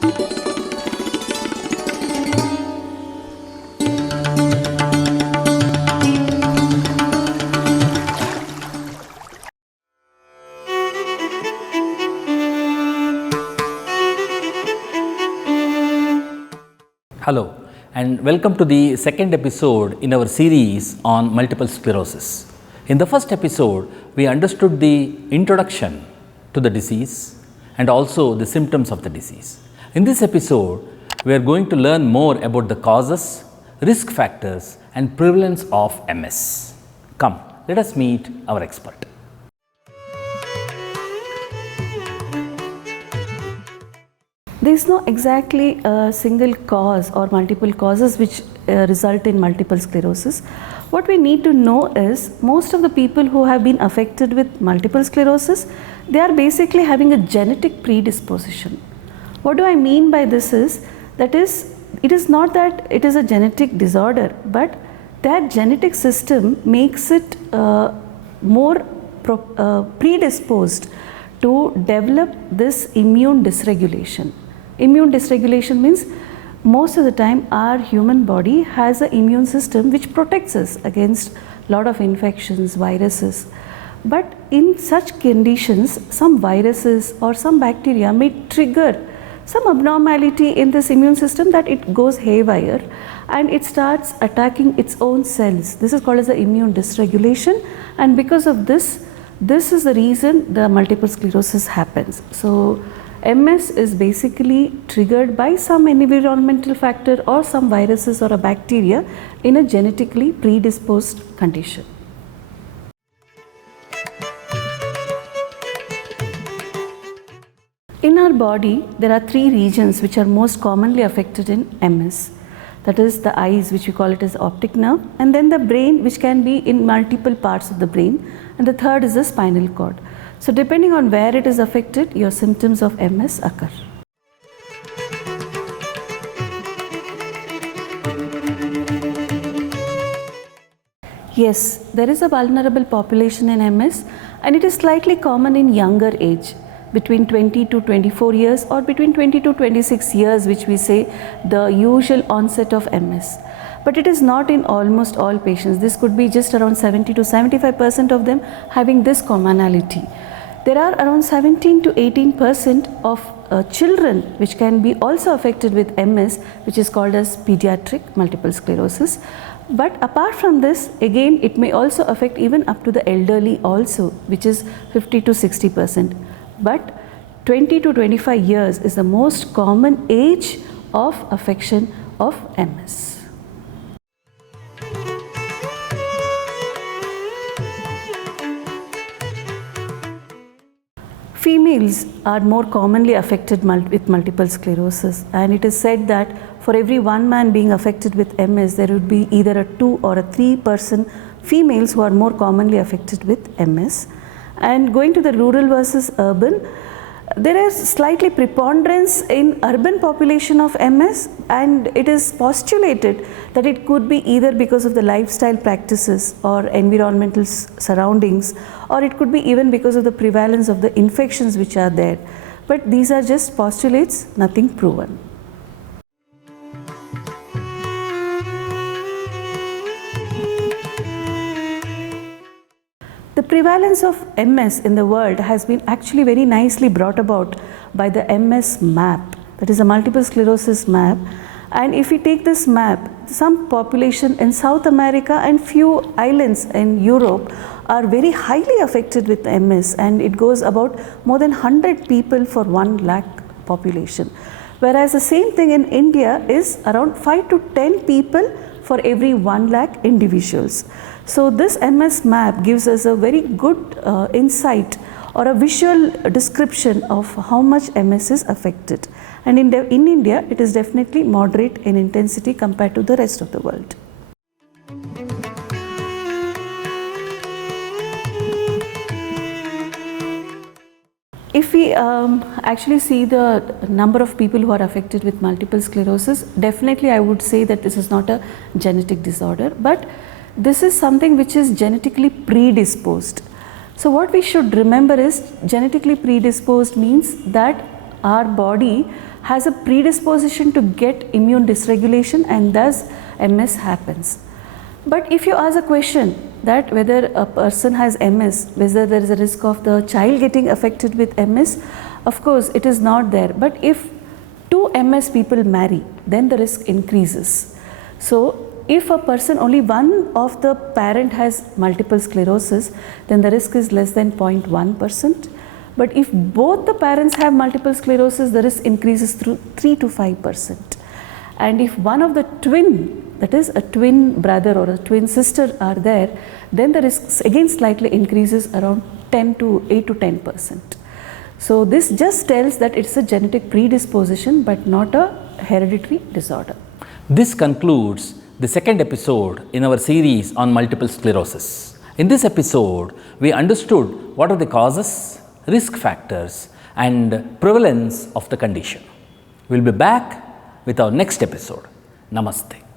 Hello and welcome to the second episode in our series on multiple sclerosis. In the first episode, we understood the introduction to the disease and also the symptoms of the disease. In this episode, we are going to learn more about the causes, risk factors and prevalence of MS. Come, let us meet our expert. There is no exactly a single cause or multiple causes which result in multiple sclerosis. What we need to know is most of the people who have been affected with multiple sclerosis, they are basically having a genetic predisposition. What do I mean by this is, that is, it is not that it is a genetic disorder, but that genetic system makes it more predisposed to develop this immune dysregulation. Immune dysregulation means most of the time our human body has an immune system which protects us against a lot of infections, viruses. But in such conditions, some viruses or some bacteria may trigger some abnormality in this immune system that it goes haywire and it starts attacking its own cells. This is called as the immune dysregulation, and because of this is the reason the multiple sclerosis happens. So MS is basically triggered by some environmental factor or some viruses or a bacteria in a genetically predisposed condition. In our body, there are three regions which are most commonly affected in MS. That is the eyes, which we call it as optic nerve, and then the brain, which can be in multiple parts of the brain, and the third is the spinal cord. So depending on where it is affected, your symptoms of MS occur. Yes, there is a vulnerable population in MS, and it is slightly common in younger age, between 20 to 24 years or between 20 to 26 years, which we say the usual onset of MS. But it is not in almost all patients. This could be just around 70 to 75% of them having this commonality. There are around 17 to 18% of children which can be also affected with MS, which is called as pediatric multiple sclerosis. But apart from this, again, it may also affect even up to the elderly also, which is 50 to 60%. But 20 to 25 years is the most common age of affection of MS. Females are more commonly affected with multiple sclerosis, and it is said that for every one man being affected with MS, there would be either a 2 or a 3% females who are more commonly affected with MS. And going to the rural versus urban, there is slightly preponderance in urban population of MS, and it is postulated that it could be either because of the lifestyle practices or environmental surroundings, or it could be even because of the prevalence of the infections which are there. But these are just postulates, nothing proven. The prevalence of MS in the world has been actually very nicely brought about by the MS map, that is a multiple sclerosis map. And if we take this map, some population in South America and few islands in Europe are very highly affected with MS, and it goes about more than 100 people for 1 lakh population. Whereas the same thing in India is around 5 to 10 people for every 1 lakh individuals. So this MS map gives us a very good insight or a visual description of how much MS is affected. And in India, it is definitely moderate in intensity compared to the rest of the world. If we actually see the number of people who are affected with multiple sclerosis, definitely I would say that this is not a genetic disorder, but this is something which is genetically predisposed. So what we should remember is, genetically predisposed means that our body has a predisposition to get immune dysregulation, and thus MS happens. But if you ask a question that whether a person has MS, whether there is a risk of the child getting affected with MS, of course it is not there. But if two MS people marry, then the risk increases. So if a person, only one of the parent has multiple sclerosis, then the risk is less than 0.1%. But if both the parents have multiple sclerosis, the risk increases through 3 to 5%. And if one of the twin, that is a twin brother or a twin sister are there, then the risk again slightly increases around 8 to 10%. So this just tells that it's a genetic predisposition but not a hereditary disorder. This concludes the second episode in our series on multiple sclerosis. In this episode, we understood what are the causes, risk factors and prevalence of the condition. We will be back with our next episode. Namaste.